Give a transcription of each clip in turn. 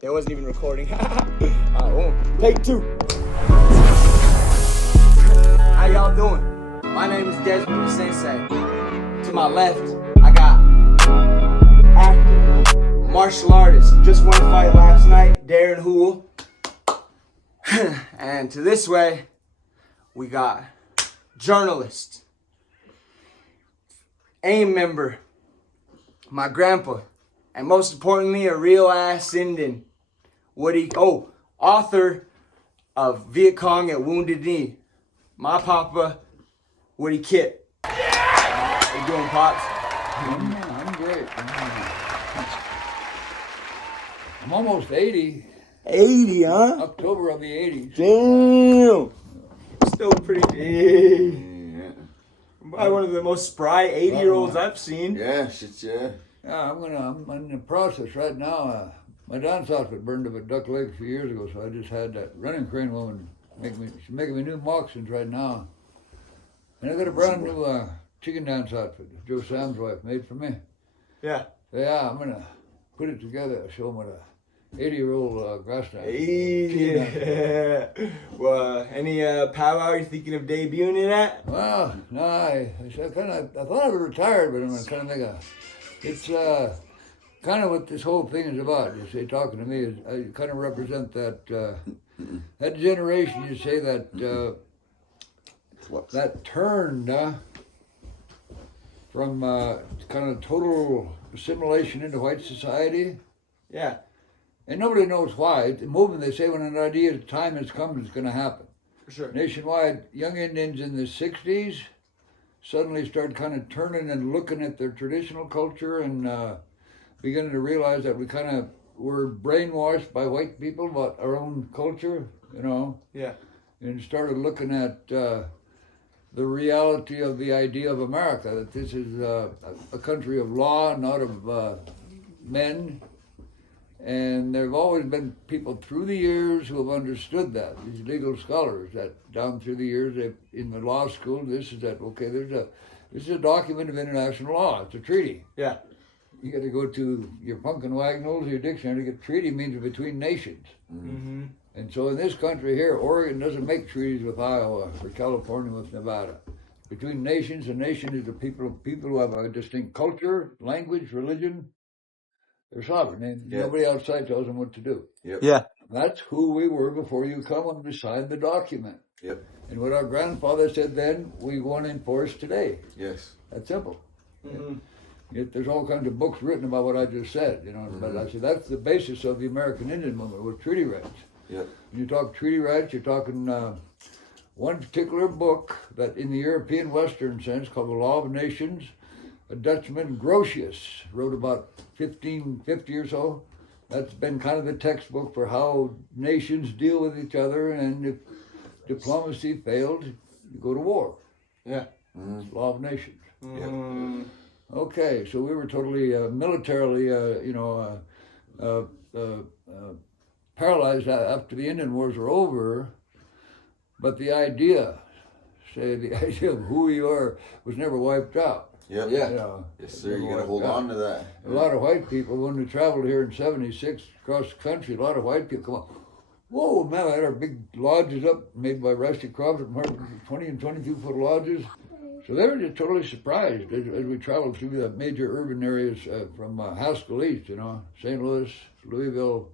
It wasn't even recording. Take 2. How y'all doing? My name is Desmond the Sensai. To my left, I got actor, martial artist. Just won a fight last night, Darren Hool. And to this way, we got journalist, AIM member, my grandpa, and most importantly, a real ass Indian. Author of Viet Cong at Wounded Knee. My papa, Woody Kit. How you doing, Pops? I'm great. I'm almost 80. 80, huh? October of the 80s. Damn. Still pretty big. Probably one of the most spry 80-year-olds I've seen. Yeah, shit, yeah. Yeah, I'm in the process right now. My dance outfit burned up at Duck Lake a few years ago, so I just had that running crane woman she's making me new moccasins right now. And I got a brand new chicken dance outfit that Joe Sam's wife made for me. Yeah. So yeah, I'm gonna put it together. Show them what a 80-year-old grass dancer. Yeah. Well, any powwow you're thinking of debuting it at? Well, no, I thought I was retired, but I'm gonna kind of make it's kind of what this whole thing is about. You say, talking to me, is I kind of represent that that generation. You say that that turned from kind of total assimilation into white society. Yeah. And nobody knows why. It's a movement, they say, when an idea, time has come, it's going to happen. For sure. Nationwide, young Indians in the 60s suddenly started kind of turning and looking at their traditional culture and beginning to realize that we kind of were brainwashed by white people about our own culture, you know. Yeah. And started looking at the reality of the idea of America, that this is a country of law, not of men. And there have always been people through the years who have understood that, these legal scholars that down through the years in the law school, this is a document of international law, it's a treaty. Yeah. You got to go to your Pumpkin Wagnalls, your dictionary, to get treaty means between nations. Mm-hmm. And so in this country here, Oregon doesn't make treaties with Iowa or California with Nevada. Between nations, a nation is the people who have a distinct culture, language, religion. They're sovereign, and nobody outside tells them what to do. Yep. Yeah. That's who we were before you come and sign the document. Yep. And what our grandfather said then, we want to enforce today. Yes. That's simple. Mm-hmm. Yet there's all kinds of books written about what I just said, you know. Mm-hmm. But I said that's the basis of the American Indian movement, was treaty rights. Yep. When you talk treaty rights, you're talking one particular book that in the European Western sense called the Law of Nations. A Dutchman, Grotius, wrote about 1550 or so. That's been kind of the textbook for how nations deal with each other, and if diplomacy failed, you go to war. Yeah. It's Law of Nations. Mm-hmm. Okay, so we were totally militarily, paralyzed after the Indian Wars were over, but the idea of who we are was never wiped out. Yep. Yeah. Yes, sir. You got to hold on to that. A lot of white people, when we traveled here in '76 across the country, a lot of white people come up. Whoa, man, I had our big lodges up made by Rusty Crawford, 20 and 22-foot lodges. So they were just totally surprised as we traveled through the major urban areas from Haskell East, you know, St. Louis, Louisville,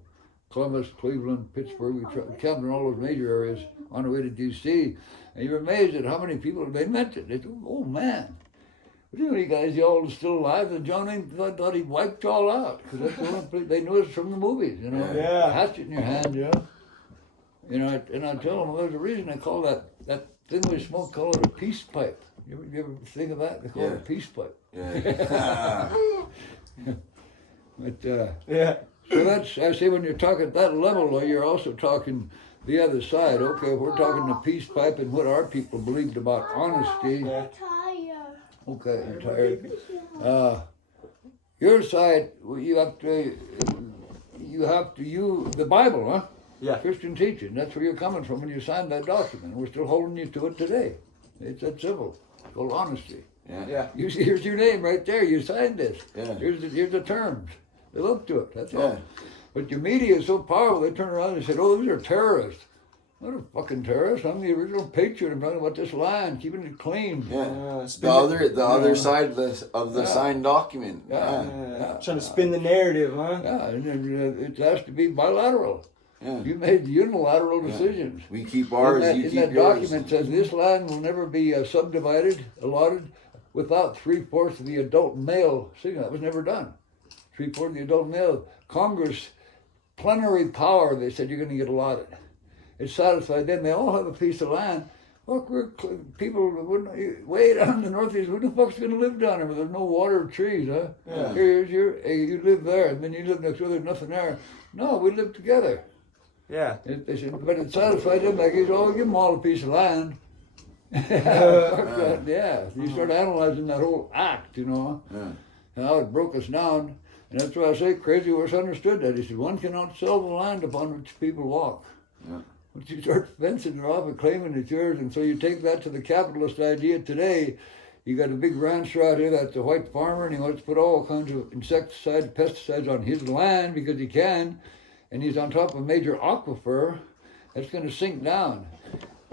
Columbus, Cleveland, Pittsburgh. We camped in all those major areas on our way to D.C. And you're amazed at how many people they meant it. They thought, oh, man. You know, you guys, you all still alive, and John thought he wiped you all out, because that's the only place they knew us from the movies, you know. Yeah. Hatchet in your hand, you know. You know, and I tell them, well, there's a reason I call that thing we smoke, call it a peace pipe. You ever think of that? They call it a peace pipe. Yeah. But, Yeah. so that's, I say, when you're talking at that level, though, you're also talking the other side. Okay, if we're talking the peace pipe and what our people believed about honesty. Yeah. Okay, you're tired. Your side, the Bible, huh? Yeah. Christian teaching. That's where you're coming from when you signed that document. And we're still holding you to it today. It's that simple. It's called honesty. Yeah. Yeah. Here's your name right there. You signed this. Yeah. Here's the terms. They look to it. That's all. But your media is so powerful, they turn around and say, oh, these are terrorists. I'm not a fucking terrorist. I'm the original patriot. I'm talking about this land, keeping it clean. Yeah. The other side of the signed document. Trying to spin the narrative, huh? Yeah, and it has to be bilateral. Yeah. You made unilateral decisions. We keep ours, you keep yours. In that document says this land will never be subdivided, allotted, without 3/4 of the adult male signature. That was never done. 3/4 of the adult male. Congress, plenary power, they said you're going to get allotted. It satisfied them. They all have a piece of land. Look, people wouldn't, way down in the Northeast, who the fuck's going to live down there where there's no water or trees, huh? Yeah. Here's you live there, and then you live next door, there's nothing there. No, we live together. Yeah. They said, but it satisfied them, like, give them all a piece of land. Yeah. You start analyzing that whole act, you know. Yeah. And how it broke us down. And that's why I say Crazy Horse understood that. He said, one cannot sell the land upon which people walk. Yeah. But you start fencing it off and claiming it's yours, and so you take that to the capitalist idea today. You got a big rancher out here that's a white farmer, and he wants to put all kinds of insecticides, pesticides on his land because he can, and he's on top of a major aquifer that's going to sink down.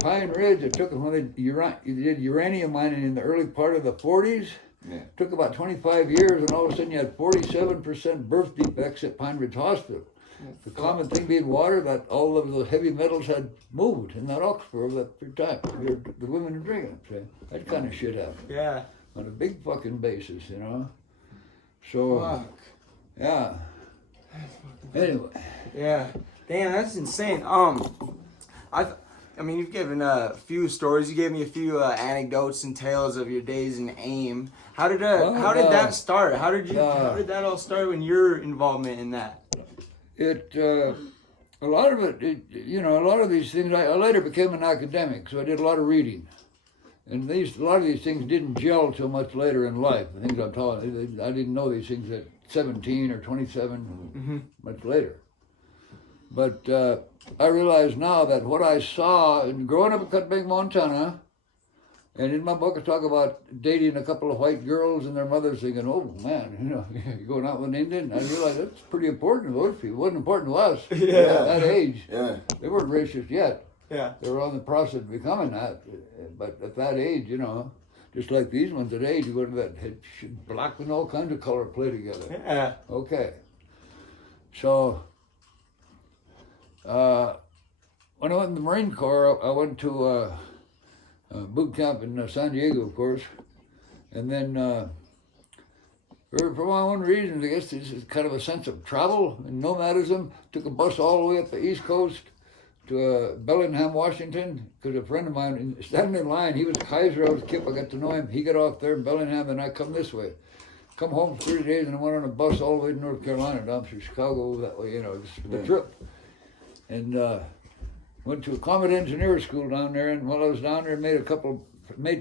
Pine Ridge, it took them when they did uranium mining in the early part of the 40s. Yeah. It took about 25 years, and all of a sudden you had 47% birth defects at Pine Ridge Hospital. The common thing being water, that all of the heavy metals had moved in that aquifer over that time. The women are drinking it. See? That kind of shit happened. Yeah. On a big fucking basis, you know. So, yeah. Anyway. Yeah. Damn, that's insane. I mean, you've given a few stories. You gave me a few anecdotes and tales of your days in AIM. How did that start? How did that all start when your involvement in that? A lot of these things, I later became an academic, so I did a lot of reading. And a lot of these things didn't gel till much later in life. The things I'm talking, I didn't know these things at 17 or 27, much later. But I realize now that what I saw, growing up in Cut Bank, Montana, and in my book I talk about dating a couple of white girls and their mothers thinking, oh man, you're going out with an Indian? I realized that's pretty important to those people. It wasn't important to us at that age. Yeah. They weren't racist yet. Yeah. They were on the process of becoming that. But at that age, just like these ones at age, you go to that black and all kinds of color play together. Yeah. Okay. So, when I went in the Marine Corps, I went to boot camp in San Diego, of course, and then for my own reasons, I guess this is kind of a sense of travel and nomadism. Took a bus all the way up the East Coast to Bellingham, Washington, because a friend of mine, standing in line, he was Kaiser, I was Kip, I got to know him. He got off there in Bellingham, and I come this way. Come home for 30 days, and I went on a bus all the way to North Carolina, down through Chicago, that way, just the trip. And went to a combat engineer school down there, and while I was down there, made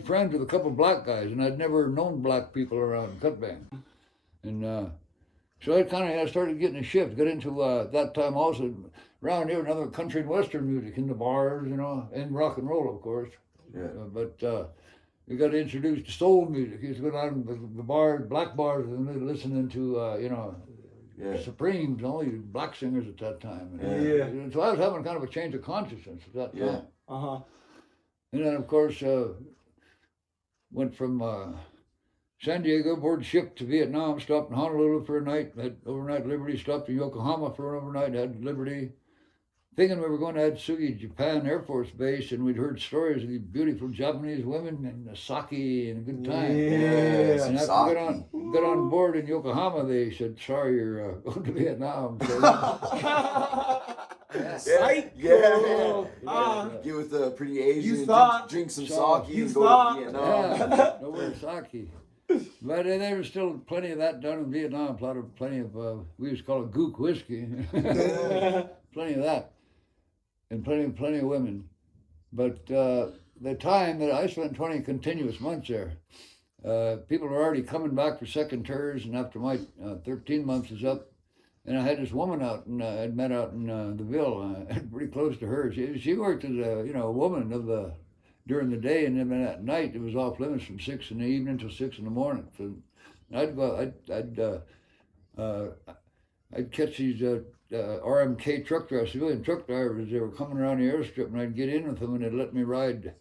friends with a couple black guys, and I'd never known black people around Cutbank. And so I started getting a shift, got into that time also, around here, another country and western music in the bars, and rock and roll, of course. Yeah. But we got introduced to soul music. Used to go down to the bars, black bars, and listening to, Supremes, only black singers at that time. And, so I was having kind of a change of consciousness at that time. Uh-huh. And then, of course, went from San Diego, board ship to Vietnam, stopped in Honolulu for a night, had overnight Liberty, stopped in Yokohama for an overnight, had Liberty. Thinking we were going to Atsugi, Japan Air Force Base, and we'd heard stories of these beautiful Japanese women and sake and a good time. Yeah, and after we got on board in Yokohama, they said, sorry, you're going to Vietnam. Psycho. Get with the pretty Asian, You thought, drink some sake you and thought, go to Vietnam. Yeah, no more sake. But there was still plenty of that done in Vietnam, plenty of, we used to call it gook whiskey. Plenty of that. And plenty of women. But the time that I spent 20 continuous months there, people are already coming back for second tours, and after my 13 months is up, and I had this woman out, and I'd met out in the Ville, pretty close to her. She worked as a woman of during the day, and then at night it was off limits from 6 in the evening till 6 in the morning. So I'd catch these RMK truck drivers, civilian truck drivers. They were coming around the airstrip, and I'd get in with them, and they'd let me ride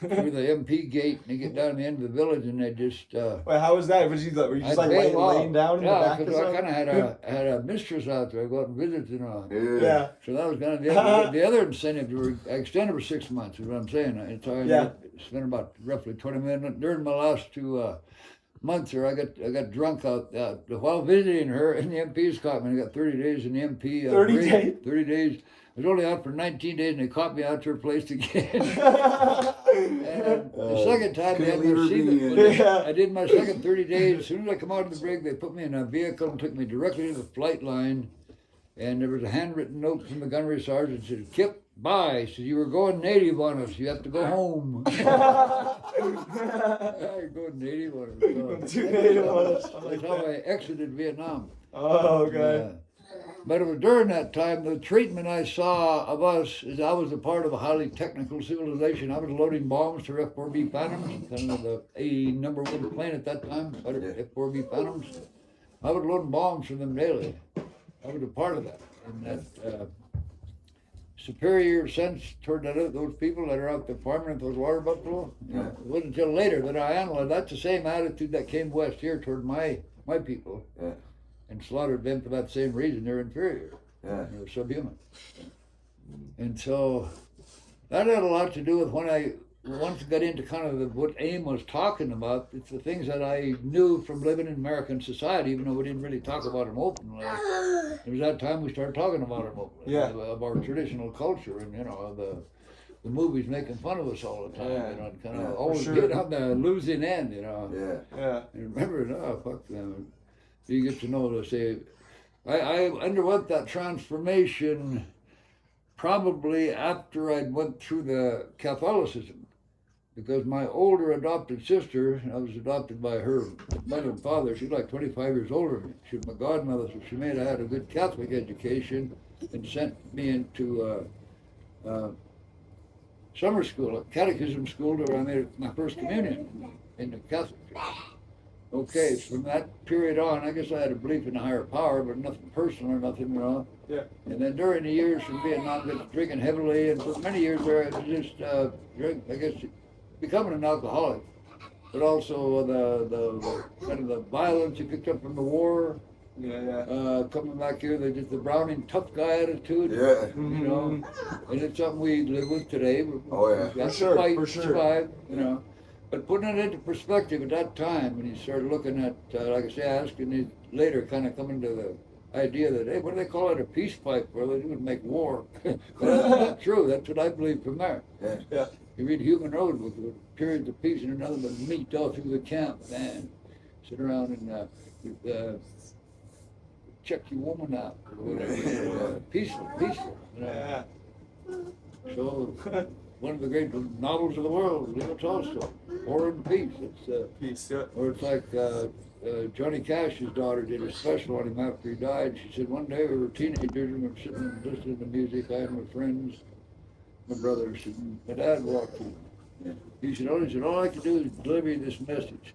through the MP gate, and they get down to the end of the village, and they just. Wait, how was that? Were you just like laying down in the back? Yeah, because I kind of had a mistress out there. I go out and visit, you know. Yeah. So that was kind of the other incentive. I extended for 6 months. Is what I'm saying. I spent about roughly 20 minutes during my last 2 months here. I got drunk out while visiting her, and the MPs caught me. I got 30 days in the MP. 30 days. 30 days. I was only out for 19 days, and they caught me out to her place again. And the second time, they had me see I did my second 30 days. As soon as I come out of the brig, they put me in a vehicle and took me directly to the flight line. And there was a handwritten note from the gunnery sergeant that said, "Kip, bye." He said, "You were going native on us. You have to go home." You're going native on us. That's how I exited Vietnam. Oh, okay. But it was during that time, the treatment I saw of us is I was a part of a highly technical civilization. I was loading bombs for F-4B Phantoms, kind of the number one plane at that time, F-4B Phantoms. I was loading bombs for them daily. I was a part of that. And that superior sense toward those people that are out there farming with those water buffalo. You know, it wasn't until later that I analyzed. That's the same attitude that came west here toward my people. Yeah. And slaughtered them for that same reason. They're inferior. Yeah. They're subhuman. And so that had a lot to do with when I once got into kind of what AIM was talking about. It's the things that I knew from living in American society, even though we didn't really talk about them openly. It was that time we started talking about them openly, of our traditional culture, and you know the movies making fun of us all the time, you know, and kind of always get on the losing end, you know. Yeah. And remember, fuck them. You get to know, to say, I underwent that transformation probably after I'd went through the Catholicism, because my older adopted sister, I was adopted by her mother and father. She's like 25 years older than me. She was my godmother, so she made I had a good Catholic education and sent me into summer school, a catechism school, where I made my first communion in the Catholic Church. Okay, from that period on, I guess I had a belief in a higher power, but nothing personal or nothing wrong. Yeah. And then during the years from Vietnam, just drinking heavily, and for many years there, I just becoming an alcoholic. But also the kind of the violence you picked up from the war. Coming back here, the Browning tough guy attitude. Yeah. You know, and it's something we live with today. For sure. Survive, you know. But putting it into perspective at that time, when you started looking at, like I say, asking these later, kind of coming to the idea that, hey, what do they call it, a peace pipe? Well, they would make war. But that's not true. That's what I believe from there. Yeah. You read Human Road with periods of peace and another but meat all through the camp, man. Sit around and check your woman out or whatever. Peaceful. You know? Yeah. So, one of the great novels of the world, Leo Tolstoy, War and Peace. It's Peace, Or it's like Johnny Cash's daughter did a special on him after he died. She said, one day we were teenagers and we were sitting and listening to music. I had my friends, my brothers, and my dad walked in. He said, all I can do is deliver you this message.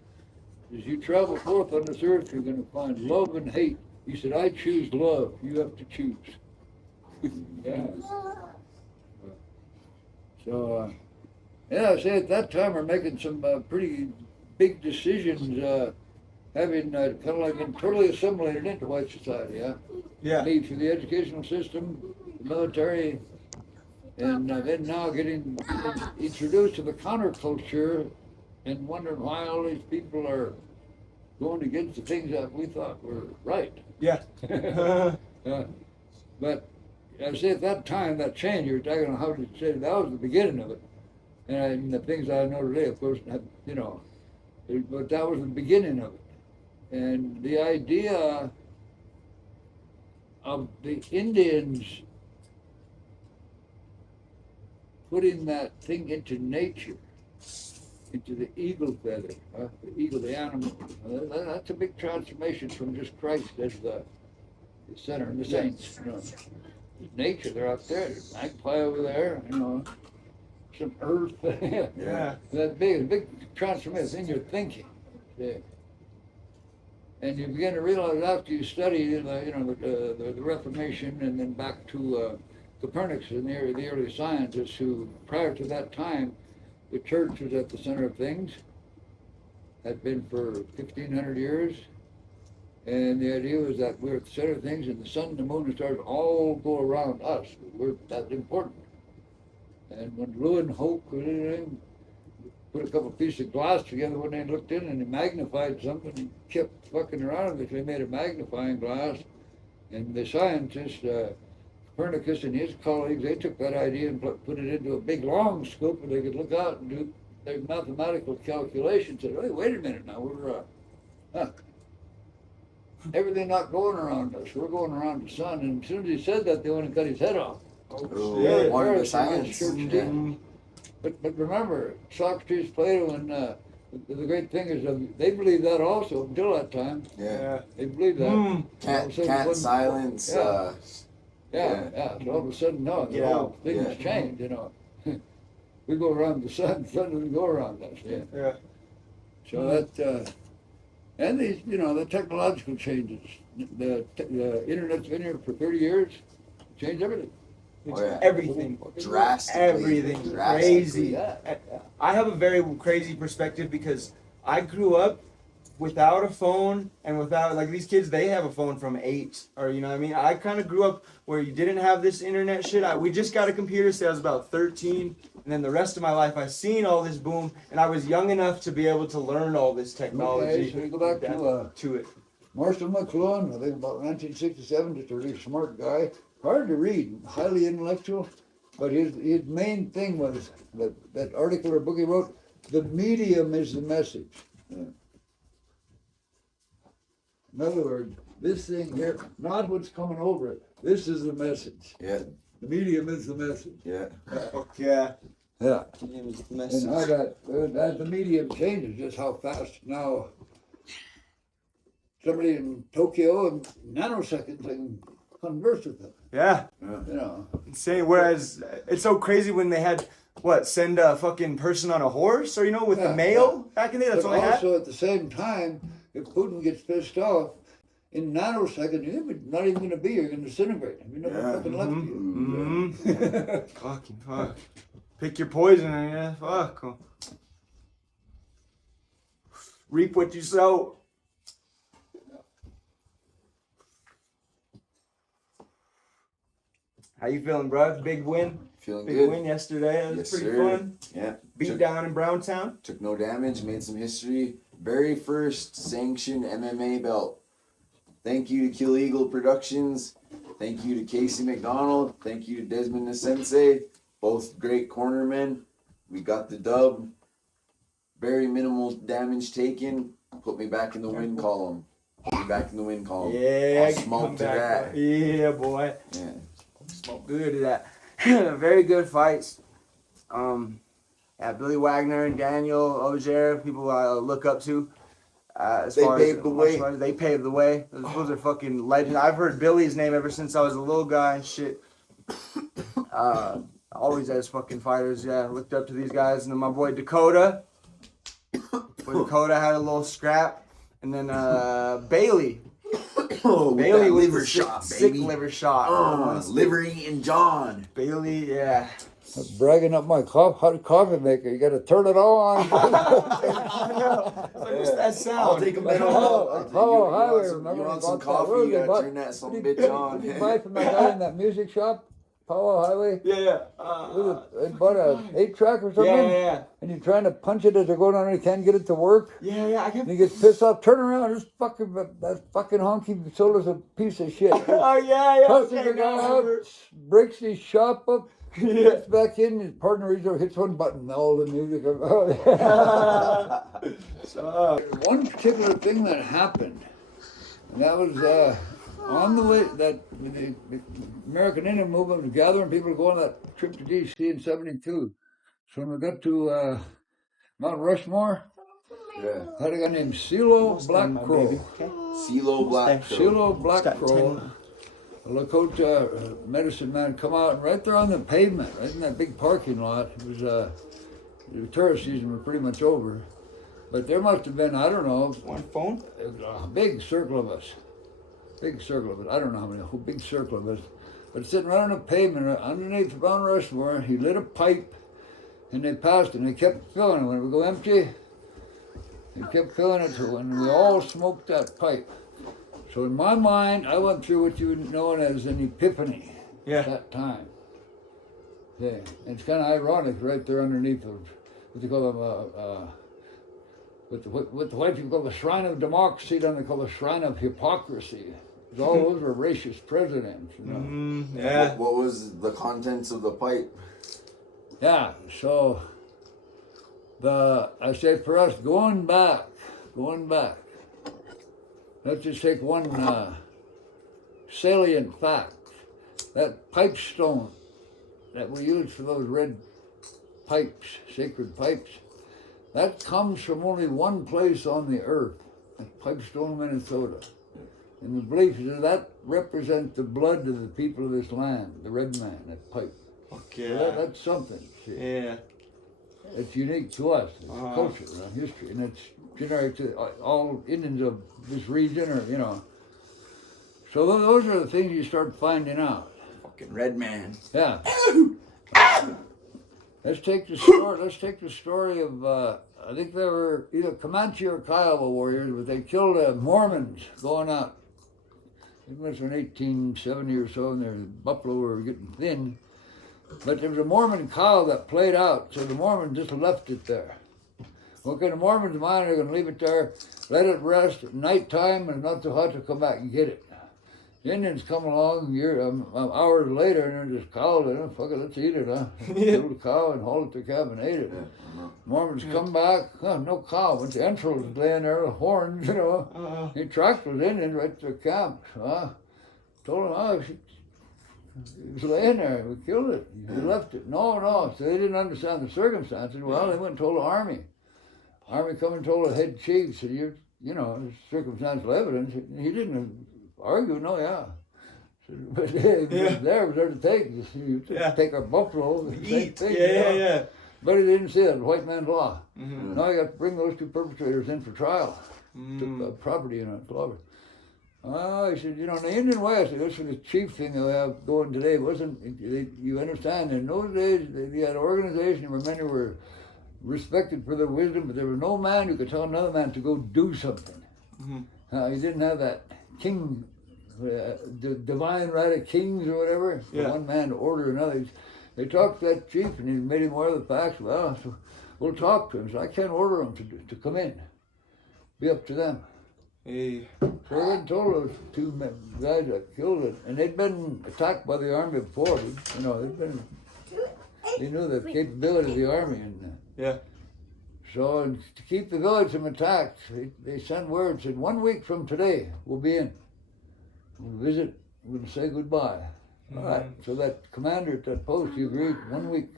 As you travel forth on this earth, you're going to find love and hate. He said, I choose love. You have to choose. Yeah. So, I say at that time we're making some pretty big decisions, having kind of like been totally assimilated into white society, Yeah. Me through the educational system, the military, and then now getting introduced to the counterculture and wondering why all these people are going against the things that we thought were right. Yeah. But I say at that time, that change, you were talking about how to say that was the beginning of it. And the things I know today, of course, you know, but that was the beginning of it. And the idea of the Indians putting that thing into nature, into the eagle feather, the eagle, the animal, that's a big transformation from just Christ as the center and the saints, you know. Nature, they're out there. There's a magpie over there, you know, some earth. Yeah. That big transformation in your thinking. Yeah. And you begin to realize after you study, the Reformation, and then back to Copernicus and the early scientists who, prior to that time, the church was at the center of things, had been for 1,500 years. And the idea was that we're at the center of things, and the sun and the moon and stars all go around us. We're that important. And when Lewin Hoke put a couple pieces of glass together when they looked in and they magnified something and kept fucking around with it, they made a magnifying glass. And the scientists, Copernicus and his colleagues, they took that idea and put it into a big long scope where they could look out and do their mathematical calculations. Said, hey, wait a minute now, everything not going around us. We're going around the sun. And as soon as he said that, they went and cut his head off. Yeah, one of the science. But remember, Socrates, Plato, and the great thing is they believed that also until that time. Yeah. They believed that. Can't silence. So all of a sudden, no, the whole thing's changed, We go around the sun doesn't go around us. Yeah. So that, and these, the technological changes. The internet's been here for 30 years, changed everything. Everything. Drastically. Everything. Crazy. I have a very crazy perspective because I grew up without a phone and without, like, these kids, they have a phone from 8, or you know what I mean? I kind of grew up where you didn't have this internet shit. We just got a computer since I was about 13, and then the rest of my life I've seen all this boom, and I was young enough to be able to learn all this technology. Okay, so we go back to it. Marshall McLuhan, I think about 1967, just a really smart guy. Hard to read, highly intellectual, but his main thing was that article or book he wrote, the medium is the message. In other words, this thing here, not what's coming over it, this is the message. Yeah. The medium is the message. Yeah. Yeah. Yeah. Medium is the message. And how as the medium changes, just how fast now somebody in Tokyo in nanoseconds can converse with them. Yeah. Insane. Whereas it's so crazy when they had send a fucking person on a horse, or with the mail back in the day. That's but all they had. Also at the same time, if Putin gets pissed off, in nanoseconds, you're not even going to be here. You're going to disintegrate. You're never fucking left you. Fucking fuck. Pick your poison, fuck. Reap what you sow. How you feeling, bro? Big win? Feeling Big good. win yesterday. It was pretty fun. Yeah. Beat down in Browntown. Took no damage, made some history. Very first sanctioned MMA belt. Thank you to Kill Eagle Productions. Thank you to Casey McDonald. Thank you to Desmond the Sensei. Both great cornermen. We got the dub. Very minimal damage taken. Put me back in the win column. Yeah, smoke to that. Yeah, boy. Yeah. Smoke good to that. Very good fights. Billy Wagner and Daniel Ogier, people I look up to. They paved the way. They paved the way. Those are fucking legends. I've heard Billy's name ever since I was a little guy and shit. Always as fucking fighters, looked up to these guys. And then my boy Dakota. Dakota had a little scrap. And then Bailey. Bailey was liver shot, sick baby. Liver shot. Liver eating John. Bailey, yeah. I'm bragging up my hot coffee maker. You got to turn it on. What's that sound? I'll take a minute. Apollo Highway, You remember? want some Bought coffee? that. You gotta What turn that some did bitch on. What did you buy from that guy in that music shop? Apollo Highway? Yeah. They bought a 8-track or something? Yeah. And you're trying to punch it as they're going on and you can't get it to work? Yeah, I And can. he gets pissed off, turn around, that fucking honky sold us a piece of shit. Oh, yeah. Cusses Okay, the guy now I out, remember. breaks his shop up, gets back in, his partner reaches over, hits one button, all the music. One particular thing that happened, and that was on the way that the American Indian movement was gathering people to go on that trip to DC in '72. So when we got to Mount Rushmore, I had a guy named CeeLo Black Crow. CeeLo Black Crow. CeeLo Black Crow, a Lakota medicine man, come out and right there on the pavement, right in that big parking lot. It was the tourist season was pretty much over. But there must have been, I don't know, One phone? a big circle of us. Big circle of us. I don't know how many, a big circle of us. But sitting right on the pavement underneath Mount Rushmore, he lit a pipe and they passed it and they kept filling it. When it would go empty, they kept filling it too, and we all smoked that pipe. So in my mind, I went through what you would know as an epiphany at that time. Yeah. It's kind of ironic right there underneath of what they call them, what the white people call the shrine of democracy, then they call the shrine of hypocrisy. All those were racist presidents. You know? Yeah. What was the contents of the pipe? Yeah, so I said for us, going back, let's just take one salient fact. That pipe stone that we use for those red pipes, sacred pipes, that comes from only one place on the earth, Pipestone, Minnesota. And the belief is that represents the blood of the people of this land, the red man, that pipe. Okay. So that's something. See. Yeah. It's unique to us, it's culture, history, and it's generic to all Indians of this region, or, you know. So those are the things you start finding out. Fucking red man. Yeah. Let's take the story of, I think they were either Comanche or Kiowa warriors, but they killed Mormons going out. It must have been 1870 or so, and their buffalo were getting thin. But there was a Mormon cow that played out, so the Mormons just left it there. Okay, the Mormons' mind are going to leave it there, let it rest at nighttime, and it's not too hot to come back and get it. The Indians come along hours later, and they're just cow, fuck it, let's eat it, huh? Killed the cow and hauled it to camp and ate it. Mormons come back, no cow, but the entrails was laying there with horns, you know. He tracked those Indians right to the camp, told them, it was laying there, we killed it, we left it. No, so they didn't understand the circumstances. Well, they went and told the army. Army come and told the head chief, said, you know, it's circumstantial evidence. He didn't argue, but there was there to take. Take our buffalo, eat. Thing, Yeah. But he didn't see that, white man's law. Now you got to bring those two perpetrators in for trial. Took property in it, he said, in the Indian West, this is the chief thing that we have going today. You understand, in those days, they had an organization where men were respected for their wisdom, but there was no man who could tell another man to go do something. You didn't have that king, the divine right of kings or whatever, for one man to order another. They talked to that chief, and he made him aware of the facts. Well, so we'll talk to him. So I can't order him to come in. Be up to them. Hey. So they went and told those two guys that killed it, and they'd been attacked by the army before. They knew the capability of the army, and so to keep the village from attacks, they sent word, said 1 week from today we'll be in. We'll visit. We'll say goodbye. All right. So that commander at that post, he agreed 1 week.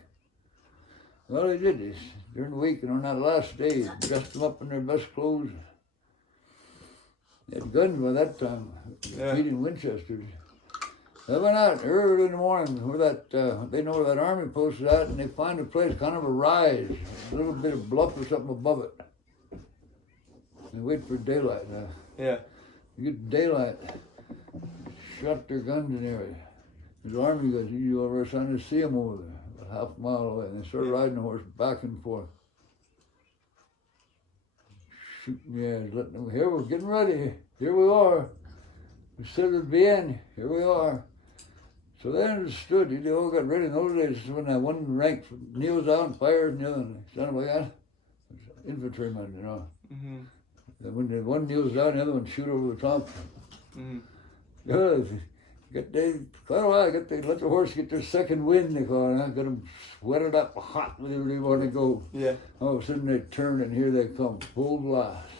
Well, he did this during the week, and on that last day, he dressed them up in their best clothes. They had guns by that time, shooting Winchesters. They went out early in the morning where they know where that army post is at, and they find a place, kind of a rise, a little bit of bluff or something above it. They wait for daylight. You get daylight, shot their guns in there. The army goes, you over trying to see them over there, about half a mile away, and they start riding the horse back and forth. Shooting, letting them, here we're getting ready, here we are. We said we'd be in, here we are. So they understood, they all got ready. In those days, when that one rank kneels out and fires, and the other one, sounded like that. Infantryman, And when the one kneels down, the other one shoot over the top. Quite a while, let the horse get their second wind, they call it. Got them sweated up hot wherever they want to go. All of a sudden they turn, and here they come, full blast.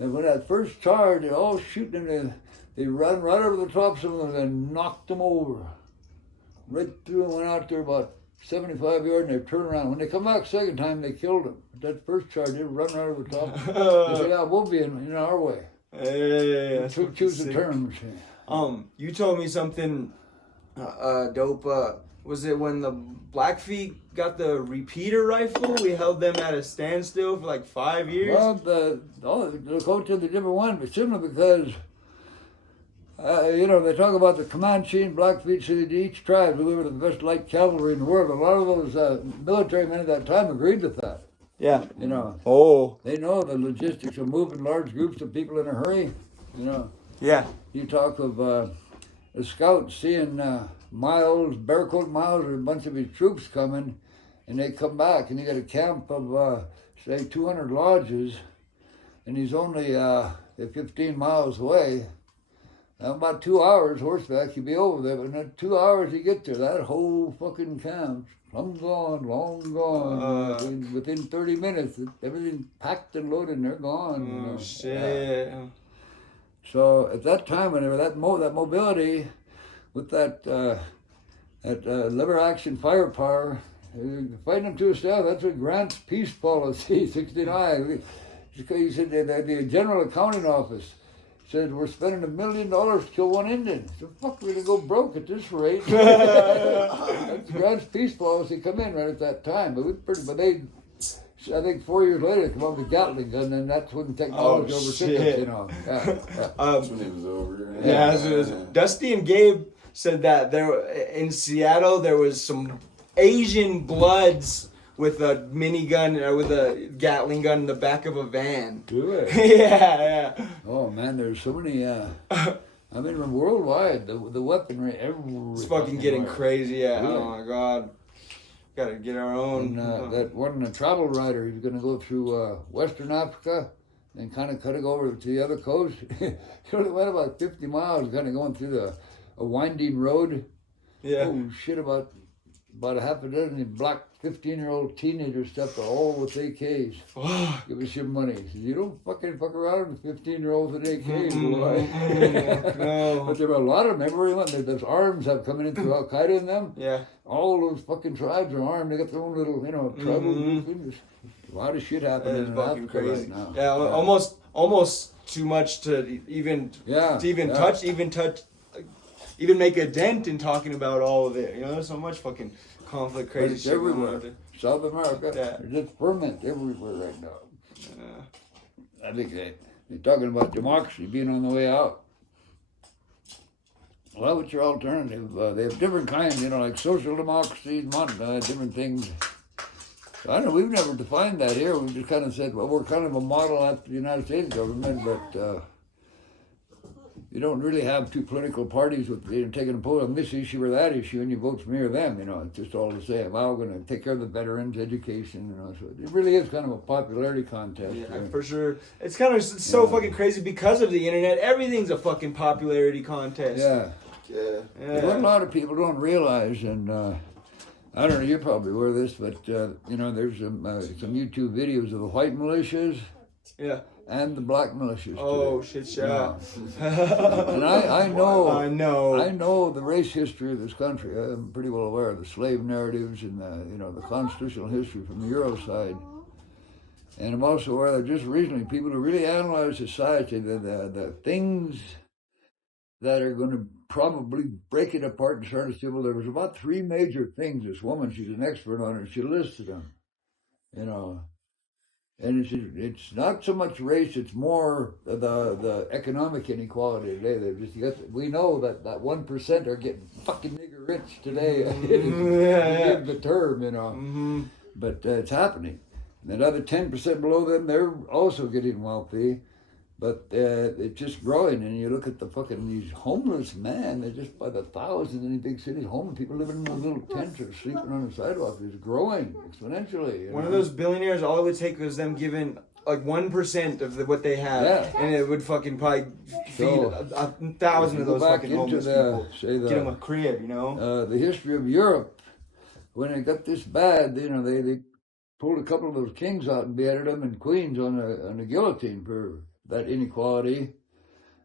And when that first charge, they're all shooting, and they run right over the top of some of them and knocked them over. Right through and went out there about 75 yards, and they turned around. When they come back second time, they killed them. But that first charge, they run right over the top. They said, we'll be in our way. Choose the terms. You told me something dope. Was it when the Blackfeet got the repeater rifle? We held them at a standstill for like 5 years. Well, they'll go to the different one, but simply because, they talk about the Comanche and Blackfeet, so each tribe, we were the best light cavalry in the world. A lot of those military men at that time agreed with that. Yeah. Oh. They know the logistics of moving large groups of people in a hurry. Yeah. You talk of the scouts seeing Barracoat Miles, or a bunch of his troops coming, and they come back, and you got a camp of, say, 200 lodges, and he's only 15 miles away. Now, about 2 hours horseback, you'd be over there, but in 2 hours you get there, that whole fucking camp, long gone. Within 30 minutes, everything packed and loaded, and they're gone. Oh, shit. Yeah. So at that time, whenever that mobility, with that lever action firepower, fighting them to a staff, that's what Grant's peace policy, 69. He said the General Accounting Office said, we're spending $1 million to kill one Indian. So fuck, we're gonna go broke at this rate. That's Grant's peace policy come in right at that time. But they, I think 4 years later, they come up with the Gatling gun, and that's when technology overtook it, That's when it was over. Yeah, Dusty and Gabe said that there in Seattle there was some Asian bloods with a minigun, with a Gatling gun in the back of a van. Do it. Yeah. Oh man, there's so many. Worldwide, the weaponry everywhere. It's fucking getting crazy. Yeah. Oh my god. Gotta get our own. And, that one travel writer, he's gonna go through Western Africa, and kind of cut it over to the other coast. He only went about 50 miles, kind of going through a winding road. Yeah. Oh shit! About a half a dozen black 15-year-old teenagers stepped all with AKs. Give us your money. He says, you don't fucking fuck around with 15-year-olds with AKs, boy. No. But there were a lot of them. Everyone, there's arms have coming in through Al Qaeda in them. Yeah. All those fucking tribes are armed. They got their own little, tribal group. A lot of shit happening in Africa crazy. right now. Yeah, almost too much to even touch, even make a dent in talking about all of it. There's so much fucking conflict, crazy shit everywhere. South America, there's just ferment everywhere right now. Yeah. I think they're talking about democracy being on the way out. Well, what's your alternative? They have different kinds, like social democracy, different things. So I don't know, we've never defined that here. We just kind of said, well, we're kind of a model after the United States government, but you don't really have two political parties with taking a vote on this issue or that issue, and you vote for me or them. It's just all the same. Well, we're going to take care of the veterans' education. So it really is kind of a popularity contest. Yeah, for sure. It's kind of so fucking crazy because of the internet. Everything's a fucking popularity contest. Yeah. What a lot of people don't realize, and I don't know, you're probably aware of this, but there's some YouTube videos of the white militias. Yeah. And the black militias. Oh, today. shit, yeah. And I know the race history of this country. I'm pretty well aware of the slave narratives and the constitutional history from the Euro side. And I'm also aware that just recently people who really analyze society, the things that are going to probably break it apart and start a civil. There was about 3 major things. This woman, she's an expert on it. She listed them. And it's not so much race; it's more the economic inequality today. We know that 1% are getting fucking nigger rich today. The term, but it's happening. And that other 10% below them, they're also getting wealthy, but it's just growing. And you look at these homeless men; they're just by the thousands in big cities. Homeless people living in those little tents or sleeping on the sidewalk is growing exponentially. One of those billionaires, all it would take was them giving like 1% of what they have, and it would fucking probably feed 1,000 of those fucking homeless people. Get them a crib, The history of Europe, when it got this bad, they pulled a couple of those kings out and beheaded them and queens on a guillotine for that inequality.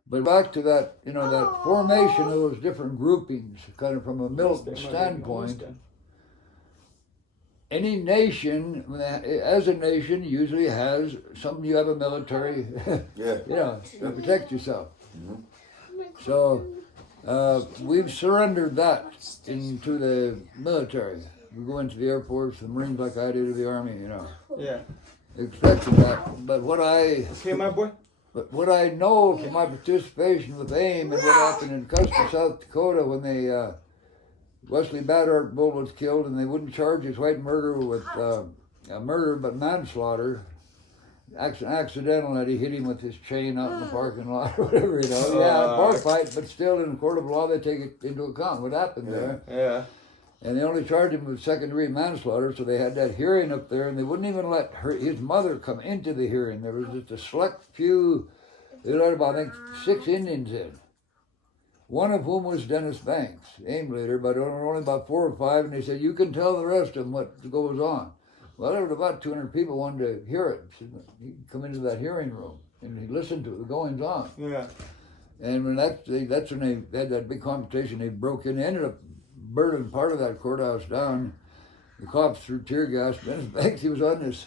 But back to that, that formation of those different groupings, kind of from a militant standpoint. Any nation, as a nation, usually has you have a military, to protect yourself. So We've surrendered that into the military. We go into the Air Force, the Marines, like I do to the Army, you know. Yeah. Expecting that. But what I know from my participation with AIM and what happened in Custer, South Dakota when they Wesley Badhart Bull was killed and they wouldn't charge his white murderer with murder but manslaughter. Accidental that he hit him with his chain out in the parking lot or whatever, you know. Yeah, bar fight, but still in a court of law they take it into account what happened there. Yeah. And they only charged him with second-degree manslaughter, so they had that hearing up there, and they wouldn't even let his mother come into the hearing. There was just a select few, they let about, I think, 6 Indians in. One of whom was Dennis Banks, AIM leader, but only about 4 or 5, and they said, you can tell the rest of them what goes on. Well, there was about 200 people wanted to hear it. So he'd come into that hearing room, and he listened to it, the goings on. Yeah. And when that's when they had that big confrontation, they broke in, they ended up burning part of that courthouse down. The cops threw tear gas. Dennis Banks, he was on this,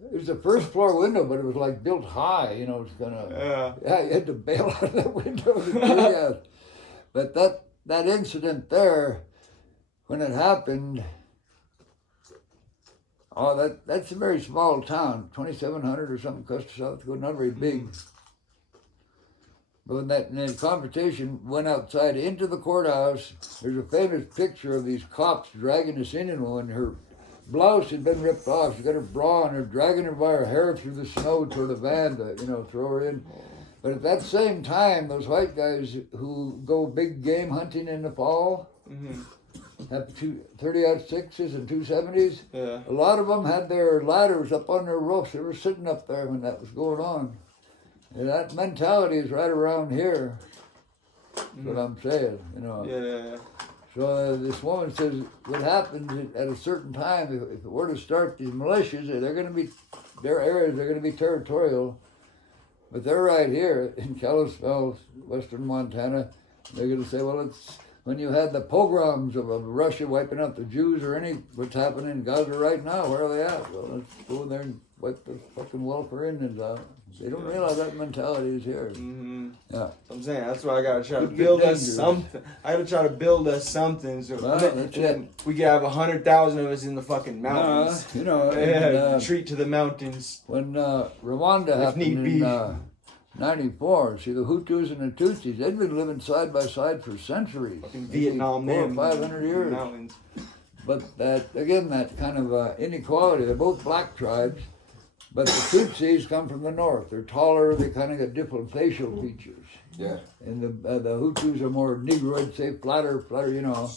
it was a first floor window, but it was like built high, you know, it's kind of, yeah, you had to bail out of that window with tear gas. But that incident there, when it happened, that's a very small town, 2,700 or something, Custer, South Dakota, not very big. But when that confrontation went outside into the courthouse, there's a famous picture of these cops dragging this Indian woman. Her blouse had been ripped off. She got her bra on, they're dragging her by her hair through the snow toward the van to, you know, throw her in. But at that same time, those white guys who go big game hunting in the fall, have 30-06s and 270s. Yeah. A lot of them had their ladders up on their roofs. They were sitting up there when that was going on. And that mentality is right around here. That's what I'm saying, you know. Yeah. So this woman says what happens at a certain time, if it were to start these militias, they're going to be, their areas are going to be territorial. But they're right here in Kalispell, western Montana. They're going to say, well, it's when you had the pogroms of Russia wiping out the Jews or what's happening in Gaza right now, where are they at? Well, let's go in there and wipe the fucking welfare Indians out. They don't realize that mentality is here. Yeah. I'm saying, that's why I gotta try to build us something. I gotta try to build us something so we can have 100,000 of us in the fucking mountains. You know, retreat to the mountains. When Rwanda happened in 94, see, the Hutus and the Tutsis, they'd been living side by side for centuries. Fucking Vietnam, 400 or 500 years. Mountains. But that kind of inequality, they're both black tribes, but the Tutsis come from the north. They're taller, they kind of got different facial features. Yeah. And the Hutus are more Negroid, say, flatter, you know.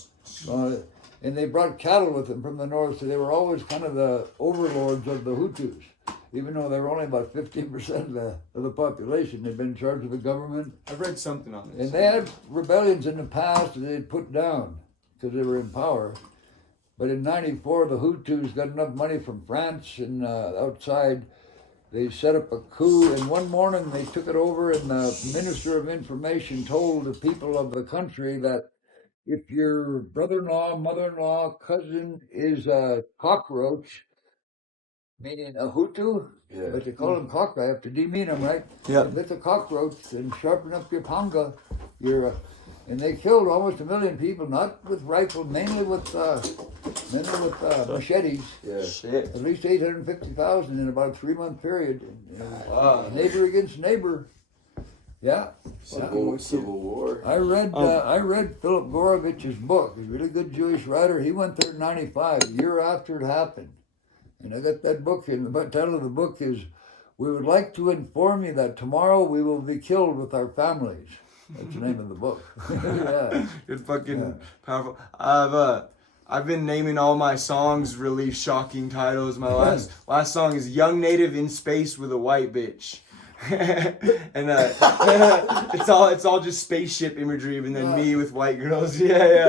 And they brought cattle with them from the north, so they were always kind of the overlords of the Hutus. Even though they were only about 15% of the population, they'd been in charge of the government. I read something on this. And they had rebellions in the past that they'd put down because they were in power. But in 94, the Hutus got enough money from France and outside. They set up a coup, and one morning they took it over, and the Minister of Information told the people of the country that if your brother-in-law, mother-in-law, cousin is a cockroach, meaning a Hutu, but they call them cockroach, I have to demean them, right? Yeah. If it's a cockroach, then sharpen up your panga. And they killed almost 1 million people, not with rifles, mainly with machetes. Yeah. Shit. At least 850,000 in about a 3-month period. Neighbor against neighbor. Yeah. Civil War. I read Philip Gorovich's book. He's a really good Jewish writer. He went there in 95, a year after it happened. And I got that book, and the title of the book is, "We would like to inform you that tomorrow we will be killed with our families." That's the name of the book. Yeah. It's fucking powerful. I've been naming all my songs really shocking titles. My last song is "Young Native in Space with a White Bitch." And it's all just spaceship imagery, and then me with white girls. Payback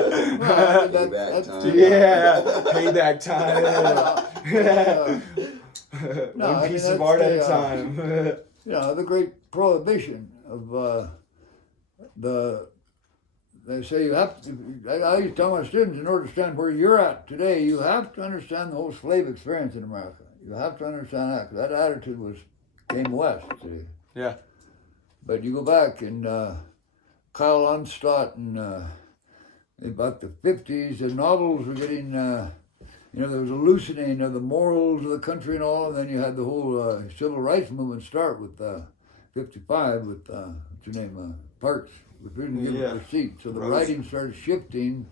time. One piece of art at a time. The great prohibition of they say you have to, I used to tell my students, in order to understand where you're at today, you have to understand the whole slave experience in America. You have to understand that, because that attitude came west, see. Yeah. But you go back and Kyle Onstott and about the 50s, the novels were getting, there was a loosening of the morals of the country and all, and then you had the whole civil rights movement start with 55 with, what's your name, Parks, refusing to give up their seat. So the writing started shifting,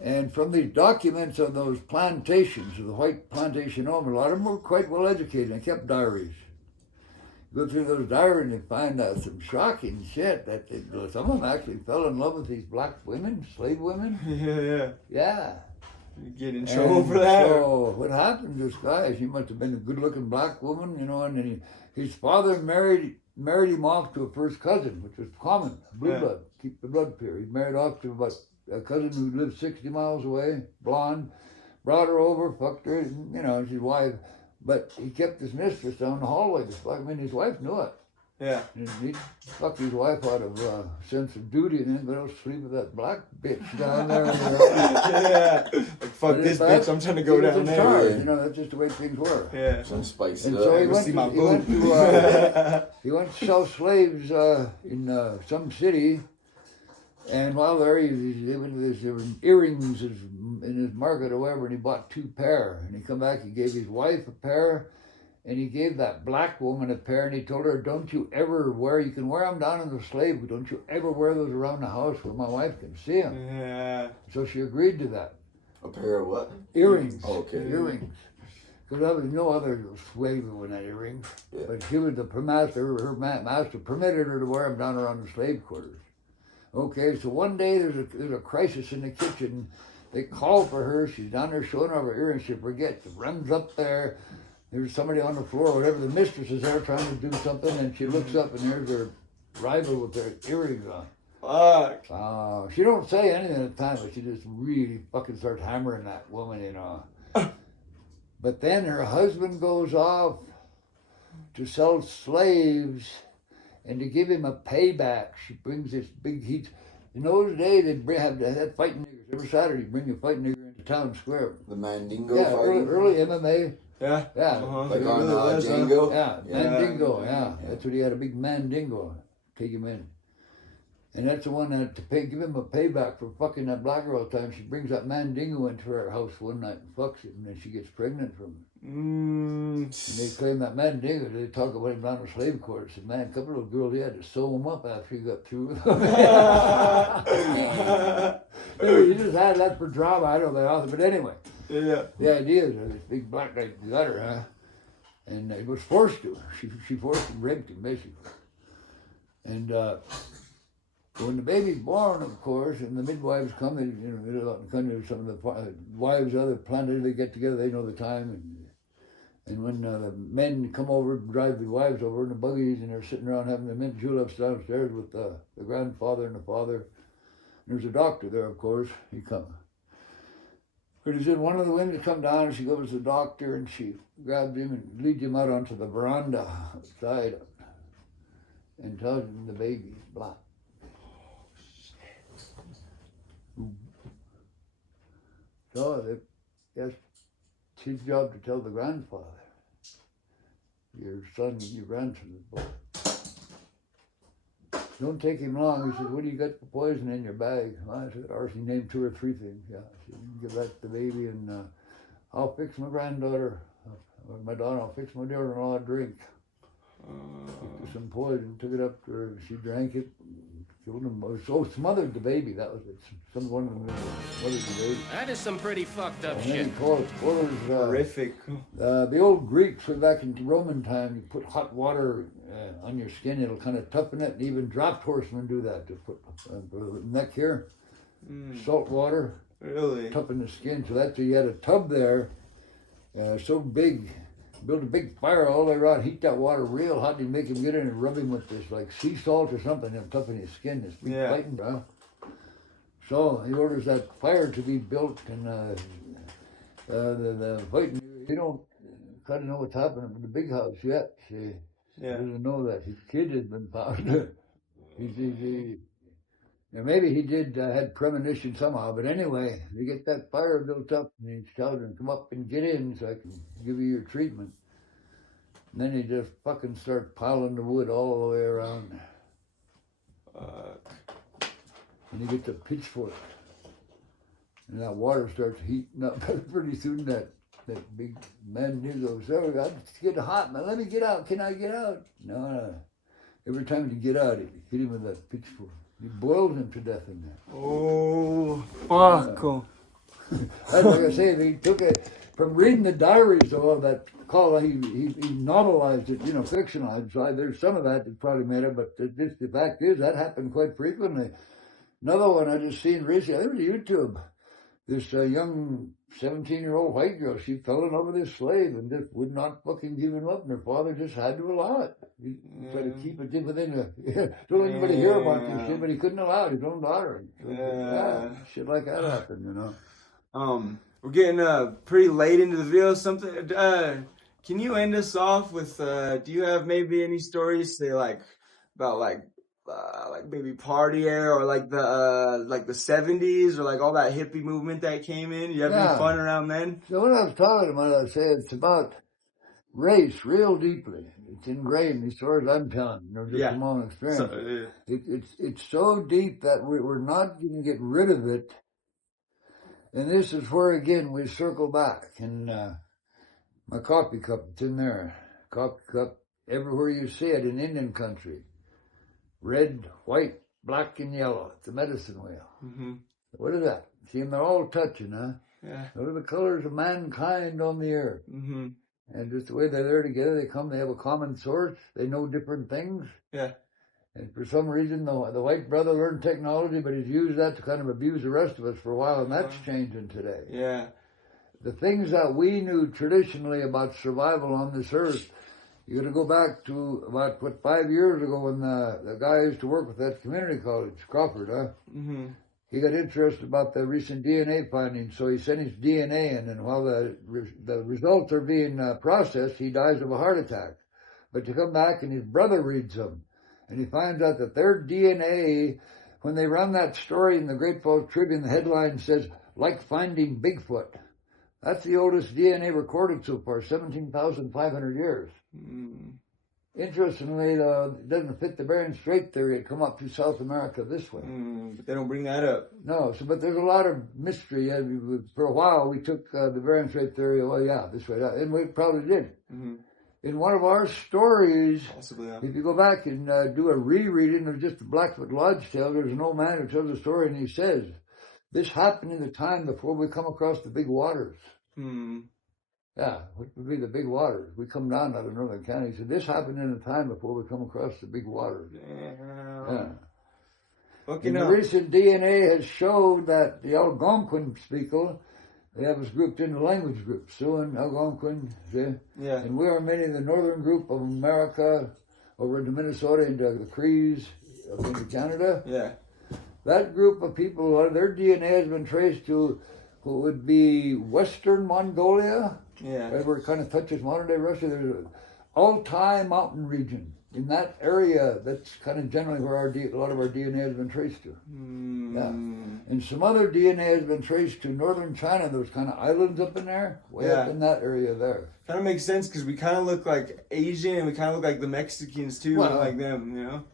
and from these documents of those plantations, of the white plantation owners, a lot of them were quite well educated and kept diaries. Go through those diaries and find out some shocking shit that some of them actually fell in love with these black women, slave women. Yeah. You get in trouble for that? So what happened to this guy? She must have been a good-looking black woman, and then his father married him off to a first cousin, which was common, blue blood, keep the blood pure. He married off to about a cousin who lived 60 miles away, blonde, brought her over, fucked her, his wife. But he kept his mistress down the hallway. His wife knew it. Yeah. And he'd fuck his wife out of sense of duty and then go sleep with that black bitch down there. Like, fuck this bitch, I'm trying to go down there. Charge, that's just the way things were. Yeah. Some spice it and up. so he went to sell slaves in some city. And while there, he went to this earrings in his market or whatever, and he bought 2 pair. And he come back, he gave his wife a pair, and he gave that black woman a pair, and he told her, don't you ever wear, you can wear them down in the slave, but don't you ever wear those around the house where my wife can see them. Yeah. So she agreed to that. A pair of what? Earrings. Oh, okay. Earrings. Because there was no other slave who wore that earrings. Yeah. But she was the master, her master permitted her to wear them down around the slave quarters. Okay, so one day there's a crisis in the kitchen. They call for her. She's down there showing off her earrings. She forgets. Runs up there. There's somebody on the floor, whatever. The mistress is there trying to do something, and she looks up, and there's her rival with her earrings on. Fuck. She don't say anything at the time, but she just really fucking starts hammering that woman, But then her husband goes off to sell slaves. And to give him a payback, she brings this big heat. In those days, they had fighting niggers. Every Saturday, bring a fighting nigger into town square. The Mandingo fighting? fighting? Early MMA. Yeah. Yeah. Like on Django? Yeah, Mandingo, yeah. That's what he had, a big Mandingo. Take him in. And that's the one that, give him a payback for fucking that black girl all the time. She brings that Mandingo into her house one night and fucks it, and then she gets pregnant from it. And they claim that Mandingo, they talk about him down the slave quarters. And man, a couple of girls, he had to sew him up after he got through with them. He just had that for drama, I don't know, but anyway. Yeah. The idea is this big black guy got her, and it was forced to. She forced and raped him, basically. And when the baby's born, of course, and the midwives come, they're out in the country, some of the wives, other planets, they get together, they know the time. And when the men come over, drive the wives over in the buggies, and they're sitting around having their mint juleps downstairs with the grandfather and the father. And there's a doctor there, of course. He comes. But he said one of the women come down, and she goes to the doctor, and she grabs him and leads him out onto the veranda outside and tells him the baby's black. So that's his job to tell the grandfather, your son and your grandson is both. Don't take him long. He said, what do you got for poison in your bag? Well, I said, Archie named 2 or 3 things. Yeah, I said, give that to the baby, and I'll fix my granddaughter, or my daughter, I'll fix my daughter-in-law a drink. Some poison, took it up to her, she drank it, killed him. So smothered the baby, that was it. One of them smothered the baby. That is some pretty fucked up And shit. then he calls Horrific. the old Greeks, way back in Roman time, you put hot water on your skin, it'll kind of toughen it, and even draft horsemen do that, to put the neck here, salt water, Really? toughen the skin. So that's, you had a tub there, so big, build a big fire all the way around, heat that water real hot, and make him get in and rub him with this like sea salt or something, and toughen his skin, this big fighting, bro. So he orders that fire to be built, and the fighting, they don't kind of know what's happening in the big house yet. See, he doesn't know that his kid has been found. Maybe he did had premonition somehow, but anyway, they get that fire built up, and he tells them, come up and get in so I can give you your treatment. And then he just fucking starts piling the wood all the way around. and you get the pitchfork, and that water starts heating up. Pretty soon that big man goes, "Oh, it's getting hot, man. Let me get out. Can I get out?" No. Every time he get out, he hit him with that pitchfork. He boiled him to death in there. Oh, fuck. That's like I say, he took it from reading the diaries of all that call. He novelized it, fictionalized. So there's some of that probably made it, but the fact is that happened quite frequently. Another one I just seen recently, I think it was YouTube. This young 17-year-old white girl, she fell in love with this slave and just would not fucking give him up, and her father just had to allow it. He tried to keep it within don't let anybody hear about this shit, but he couldn't allow it, his own daughter. So, shit like that happened, We're getting pretty late into the video. Something, can you end us off with, do you have maybe any stories, say, about maybe party era or like the 70s or like all that hippie movement that came in? You have any fun around then? So when I was talking about it, I say it's about race real deeply. It's ingrained as far as I'm telling, just from my own experience. So, it's so deep that we're not going to get rid of it. And this is where, again, we circle back. And my coffee cup, it's in there. Coffee cup, everywhere you see it in Indian country. Red, white, black, and yellow. It's a medicine wheel. Mm-hmm. What is that? See them, they're all touching, huh? Yeah. Those are the colors of mankind on the earth. Mm-hmm. And just the way they're there together, they have a common source. They know different things. Yeah. And for some reason, the white brother learned technology, but he's used that to kind of abuse the rest of us for a while, and that's changing today. Yeah. The things that we knew traditionally about survival on this earth, you got to go back to about, 5 years ago when the guy I used to work with at community college, Crawford, Mm-hmm. he got interested about the recent DNA findings, so he sent his DNA in, and while the results are being processed, he dies of a heart attack. But to come back and his brother reads them, and he finds out that their DNA, when they run that story in the Great Falls Tribune, the headline says, "Like finding Bigfoot." That's the oldest DNA recorded so far, 17,500 years. Mm. Interestingly, it doesn't fit the Bering Strait theory. It come up to South America this way. But they don't bring that up. No, but there's a lot of mystery. For a while, we took the Bering Strait theory, this way, and we probably did. Mm-hmm. In one of our stories, Possibly, yeah. if you go back and do a rereading of just the Blackfoot Lodge tale, there's an old man who tells the story, and he says, this happened in the time before we come across the big waters. Hmm. Yeah, what would be the big waters? We come down out of Northern County. He said, this happened in the time before we come across the big waters. Damn. Yeah. The recent DNA has showed that the Algonquin people, they have us grouped into language groups, Siouan, Algonquin, and we are many in the northern group of America, over into Minnesota, into the Crees, up into Canada. Yeah. That group of people, their DNA has been traced to what would be Western Mongolia, where it kind of touches modern-day Russia. There's an Altai mountain region. In that area, that's kind of generally where a lot of our DNA has been traced to. Yeah. And some other DNA has been traced to northern China. Those kind of islands up in there, way up in that area there. Kind of makes sense because we kind of look like Asian and we kind of look like the Mexicans too, like them,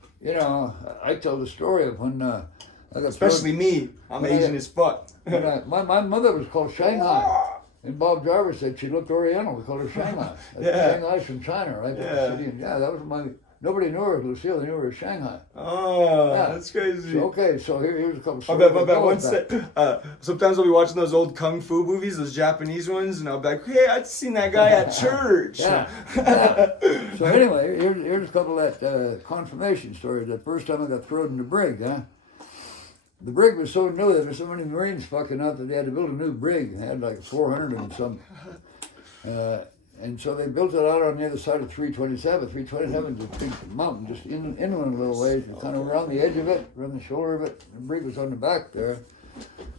I tell the story of when I got especially me. I'm Asian as fuck. My mother was called Shanghai. And Bob Jarvis said she looked Oriental. We called her Shanghai. Shanghai's from China, right? That was nobody knew her as Lucille. They knew her as Shanghai. Oh, that's crazy. So here's a couple stories. I bet. Sometimes I'll be watching those old kung fu movies, those Japanese ones, and I'll be like, hey, I'd seen that guy at church. So anyway, here's a couple of that confirmation stories. The first time I got thrown in the brig, The brig was so new, there were so many Marines fucking up that they had to build a new brig. They had like 400 and some. And so they built it out on the other side of 327. 327 is a big mountain, just inland a little ways, kind of around the edge of it, around the shoulder of it. The brig was on the back there.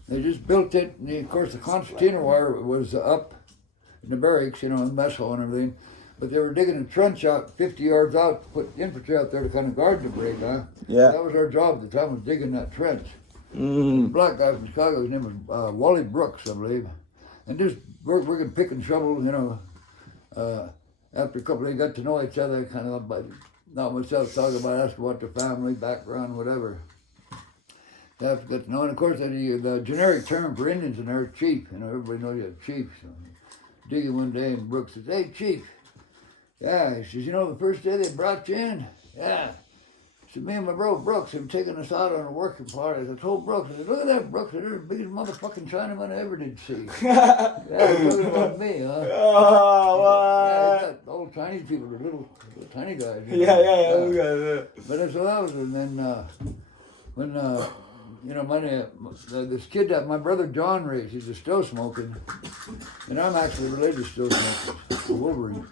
They just built it, and of course the concertina wire was up in the barracks, in the mess hall and everything. But they were digging a trench out 50 yards out to put infantry out there to kind of guard the brig, Yeah. That was our job at the time, was digging that trench. The black guy from Chicago, his name was Wally Brooks, I believe. And just working pick and shovel, after a couple of days, got to know each other, kind of, but not much else talking about, asked about their family, background, whatever. That's known. Of course, the generic term for Indians in there is chief. You know, everybody knows you have chief. So, digging one day, and Brooks says, "Hey, chief." Yeah, he says, "You know, the first day they brought you in, yeah." So me and my bro Brooks have taken us out on a working party. I told Brooks, I said, "Look at that, Brooks. They're the biggest motherfucking Chinaman I ever did see." Yeah, they're talking about me, huh? Oh, what? Yeah, the old Chinese people, the little tiny guys. Yeah. But so that was, and then when you know, this kid that my brother John raised, he's still smoking, and I'm actually related to still smoking, Wolverine.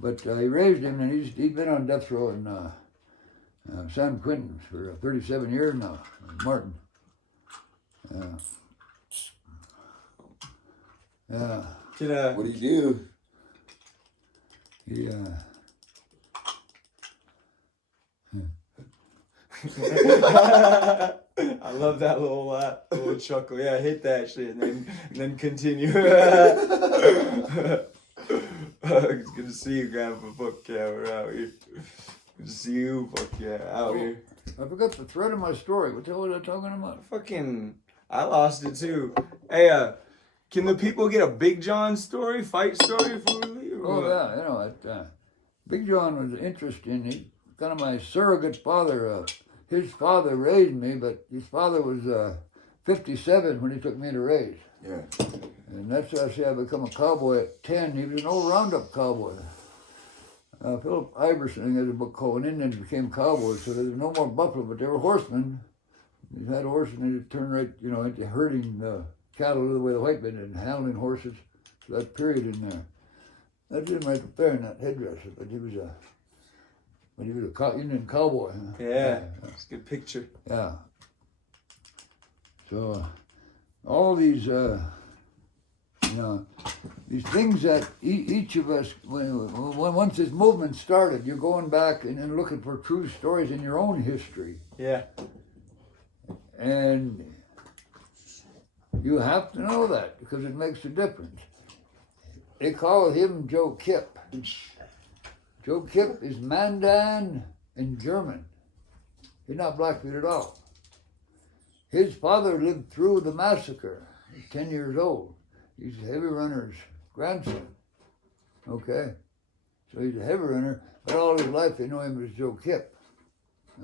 But he raised him, and he's been on death row in San Quentin for 37 years now. Martin. Yeah. What do you do? He I love that little laugh, little chuckle. Yeah, hit that shit and then continue. It's good to see you, Grandpa. Fuck yeah, we're out here. Good to see you. Fuck yeah, out here. I forgot the thread of my story. What the hell was I talking about? I lost it too. Hey, can the people get a Big John story, fight story for me? Oh yeah, you know, Big John was interesting. He kind of my surrogate father. His father raised me, but his father was 57 when he took me to raise. Yeah. And that's why I say I become a cowboy at 10. He was an old roundup cowboy. Philip Iverson has a book called "When Indians Became Cowboys," so there's no more buffalo, but they were horsemen. They had horses, and they turned right, you know, into herding cattle the way the white men did, and handling horses. So that period in there. That's him right there in that headdress, but he was a Indian cowboy. Huh? Yeah, that's a good picture. Yeah. So all these, you know, these things that each of us, once this movement started, you're going back and looking for true stories in your own history. Yeah. And you have to know that because it makes a difference. They call him Joe Kipp. Joe Kipp is Mandan in German. He's not Blackfeet at all. His father lived through the massacre. He's 10 years old. He's a heavy runner's grandson. Okay? So he's a heavy runner, but all his life they know him as Joe Kipp.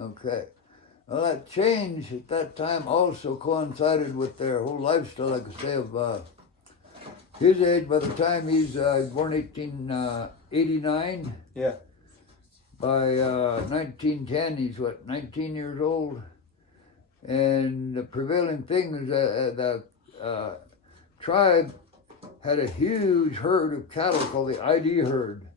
Okay. Well, that change at that time also coincided with their whole lifestyle, I could say, of his age. By the time he's born 1889. Yeah. By 1910, he's 19 years old. And the prevailing thing is that the tribe had a huge herd of cattle called the ID herd.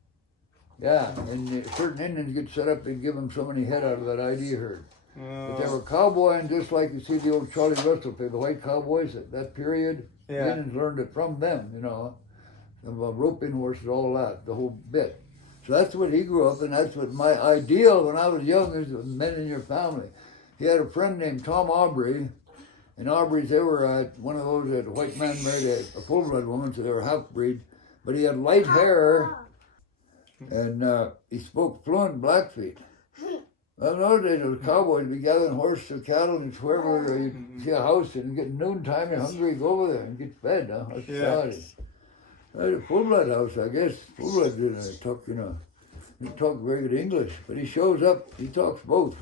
Yeah, and certain Indians get set up and give them so many head out of that ID herd. But they were cowboying just like you see the old Charlie Russell play, the white cowboys at that period. Yeah. The Indians learned it from them, you know. About roping horses, all that, the whole bit. So that's what he grew up, and that's what my ideal when I was young is men in your family. He had a friend named Tom Aubrey, and Aubrey's, they were one of those that a white man married a full-blood woman, so they were half-breed. But he had light hair, and he spoke fluent Blackfeet. Well, in those days, those cowboys would be gathering horses or cattle, and wherever you see a house, and get noontime, you're hungry, go over there and get fed. Huh? That's reality. That's a full-blood house, I guess. Full-blood didn't talk, you know. He talked very good English, but he shows up, he talks both.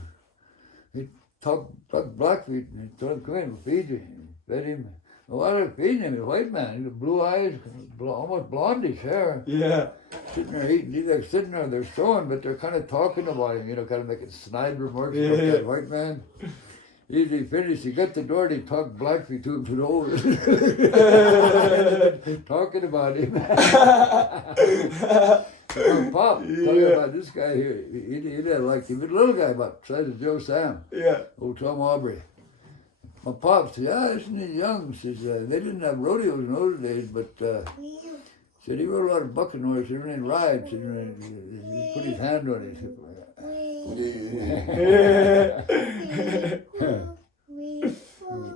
He talked Blackfeet, and he told him, "Come in, we'll feed you." He fed him. Well, while they're feeding him, he's a white man. He had blue eyes, almost blondish hair. Yeah. Sitting there eating. They're sitting there, they're showing, but they're kind of talking about him, you know, kind of making snide remarks about that white man. He finished, he got the door, and he talked Blackfeet to him to the over. Talking about him. Pop, talking about this guy here. He didn't like him. He was a little guy about the size of Joe Sam. Yeah. Old Tom Aubrey. My pop said, isn't he young? Says, they didn't have rodeos in those days, but said he rode a lot of bucking horses. He didn't ride. Said, he put his hand on his hip like that.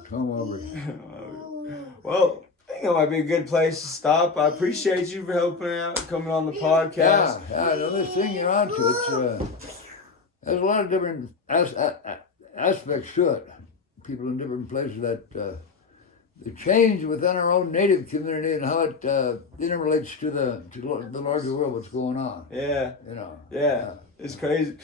Tom Aubrey. Well, I think that might be a good place to stop. I appreciate you for helping out, coming on the podcast. Yeah, another thing you're onto. It's there's a lot of different aspects to it. people in different places that the change within our own native community and how it interrelates to the larger world, what's going on. Yeah. You know. Yeah. It's crazy.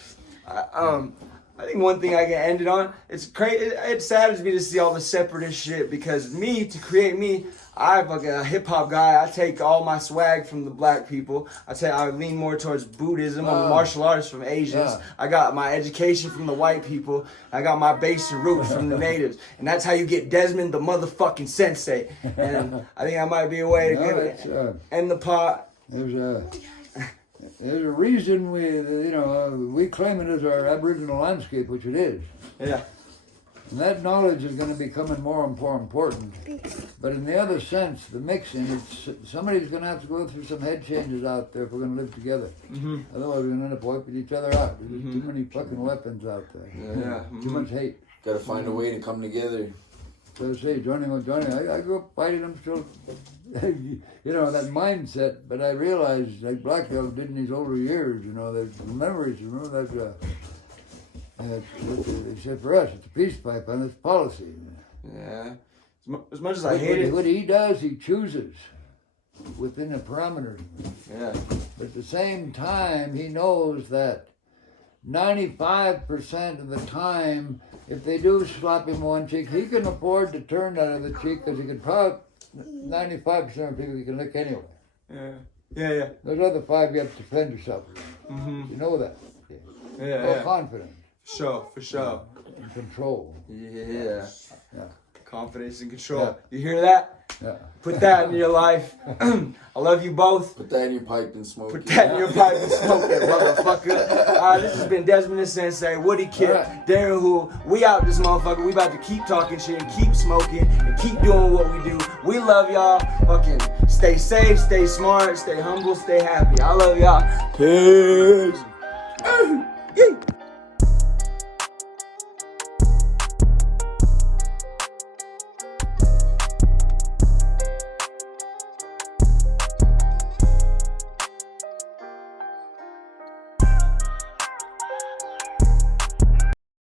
I think one thing I can end it on, it's crazy. It saddens me to see all the separatist shit because to create me, I'm like a hip hop guy. I take all my swag from the black people. I lean more towards Buddhism. I'm a martial artist from Asians. I got my education from the white people. I got my base and roots from the natives. And that's how you get Desmond the motherfucking sensei. And I think that might be a way to end the pot. There's a reason we claim it as our Aboriginal landscape, which it is. Yeah. And that knowledge is going to be becoming more and more important. But in the other sense, the mixing, somebody's going to have to go through some head changes out there if we're going to live together. Mm-hmm. Otherwise, we're going to end up wiping each other out. There's too many fucking weapons out there. Yeah. Too much hate. Got to find a way to come together. So I say, joining, I grew up fighting them still, that mindset, but I realized, like Black Belt did in his older years, the memories, remember that, they said for us, it's a peace pipe and it's policy. Yeah. As much as I hate it. What he does, he chooses within the parameters. Yeah. But at the same time, he knows that 95% of the time, if they do slap him one cheek, he can afford to turn that other cheek because he can probably 95% of people he can lick anyway. Yeah. Yeah. Those other 5 you have to defend yourself against. Mm-hmm. You know that. Yeah. Confidence. For sure. And control. Yeah. Confidence and control. Yeah. You hear that? Yeah. Put that in your life. I love you both. Put that in your pipe and smoke Put that in your pipe and smoke it, motherfucker. This has been Desmond the Sensei, Woody Kid, Darren Who. We out this motherfucker. We about to keep talking shit and keep smoking and keep doing what we do. We love y'all. Fucking stay safe, stay smart, stay humble, stay happy. I love y'all. Peace.